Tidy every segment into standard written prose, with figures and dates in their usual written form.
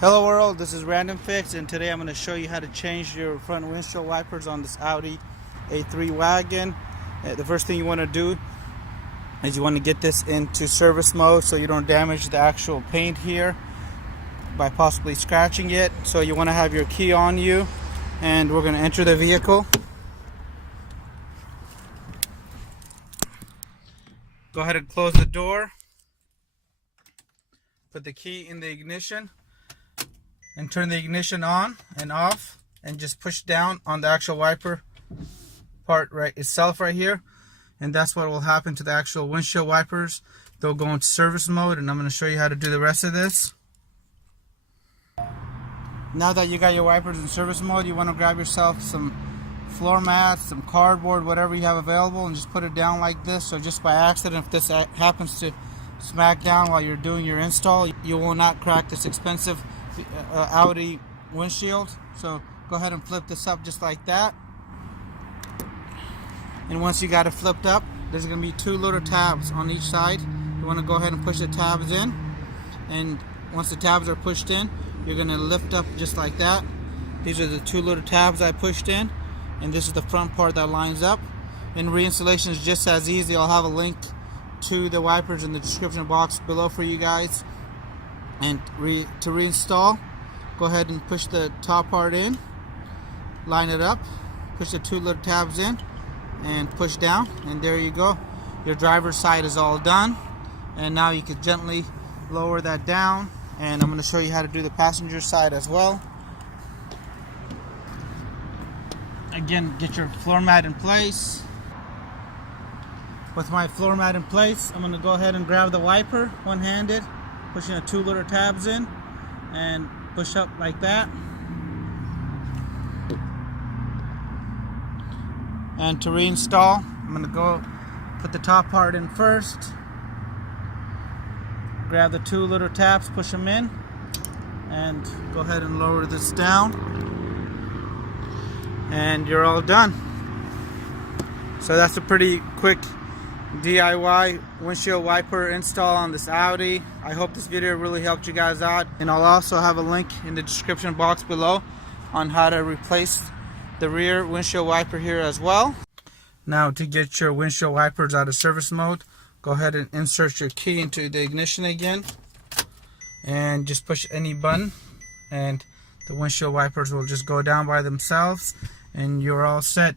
Hello world, this is RandomFIX, and today I'm going to show you how to change your front windshield wipers on this Audi A3 Wagon. The first thing you want to do is you want to get this into service mode so you don't damage the actual paint here by possibly scratching it. So you want to have your key on you, and we're going to enter the vehicle. Go ahead and close the door. Put the key in the ignition and turn the ignition on and off, and just push down on the actual wiper part itself right here, and that's what will happen to the actual windshield wipers. They'll go into service mode, and I'm going to show you how to do the rest of this. Now that you got your wipers in service mode, you want to grab yourself some floor mats, some cardboard, whatever you have available, and just put it down like this. So just by accident, if this happens to smack down while you're doing your install, you will not crack this expensive Audi windshield. So go ahead and flip this up just like that, and once you got it flipped up, there's going to be two little tabs on each side. You want to go ahead and push the tabs in, and once the tabs are pushed in, you're going to lift up just like that. These are the two little tabs I pushed in, and this is the front part that lines up. And reinstallation is just as easy. I'll have a link to the wipers in the description box below for you guys. And to reinstall, go ahead and push the top part in, line it up, push the two little tabs in, and push down, and there you go. Your driver's side is all done, and now you can gently lower that down, and I'm going to show you how to do the passenger side as well. Again, get your floor mat in place. With my floor mat in place, I'm going to go ahead and grab the wiper one-handed, pushing the two little tabs in, and push up like that. And to reinstall, I'm going to go put the top part in first, grab the two little tabs, push them in, and go ahead and lower this down, and you're all done. So that's a pretty quick DIY windshield wiper install on this Audi. I hope this video really helped you guys out, and I'll also have a link in the description box below on how to replace the rear windshield wiper here as well. Now, to get your windshield wipers out of service mode, go ahead and insert your key into the ignition again, and just push any button, and the windshield wipers will just go down by themselves, and you're all set.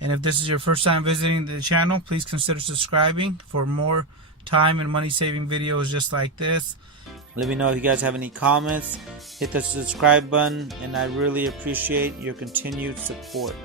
And if this is your first time visiting the channel, please consider subscribing for more time and money saving videos just like this. Let me know if you guys have any comments. Hit the subscribe button, and I really appreciate your continued support.